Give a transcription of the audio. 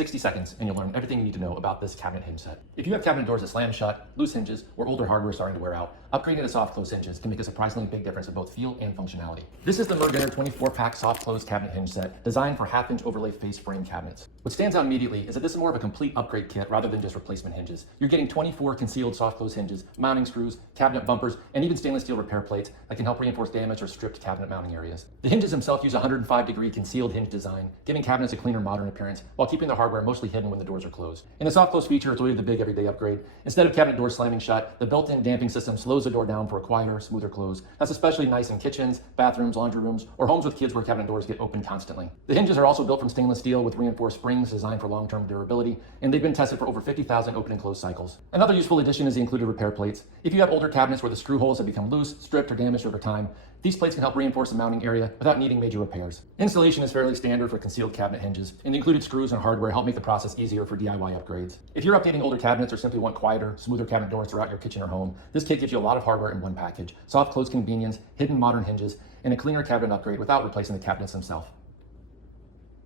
60 seconds and you'll learn everything you need to know about this cabinet hinge set. If you have cabinet doors that slam shut, loose hinges, or older hardware starting to wear out, upgrading to soft close hinges can make a surprisingly big difference in both feel and functionality. This is the Mirdinner 24-pack soft close cabinet hinge set designed for half-inch overlay face frame cabinets. What stands out immediately is that this is more of a complete upgrade kit rather than just replacement hinges. You're getting 24 concealed soft close hinges, mounting screws, cabinet bumpers, and even stainless steel repair plates that can help reinforce damaged or stripped cabinet mounting areas. The hinges themselves use a 105-degree concealed hinge design, giving cabinets a cleaner, modern appearance while keeping the hardware mostly hidden when the doors are closed. And the soft close feature is really the big everyday upgrade. Instead of cabinet doors slamming shut, the built-in damping system slows the door down for a quieter, smoother close. That's especially nice in kitchens, bathrooms, laundry rooms, or homes with kids where cabinet doors get open constantly. The hinges are also built from stainless steel with reinforced springs designed for long-term durability, and they've been tested for over 50,000 open and close cycles. Another useful addition is the included repair plates. If you have older cabinets where the screw holes have become loose, stripped, or damaged over time, these plates can help reinforce the mounting area without needing major repairs. Installation is fairly standard for concealed cabinet hinges, and the included screws and hardware help make the process easier for DIY upgrades. If you're updating older cabinets or simply want quieter, smoother cabinet doors throughout your kitchen or home, this kit gives you a lot of hardware in one package: soft close convenience, hidden modern hinges, and a cleaner cabinet upgrade without replacing the cabinets themselves.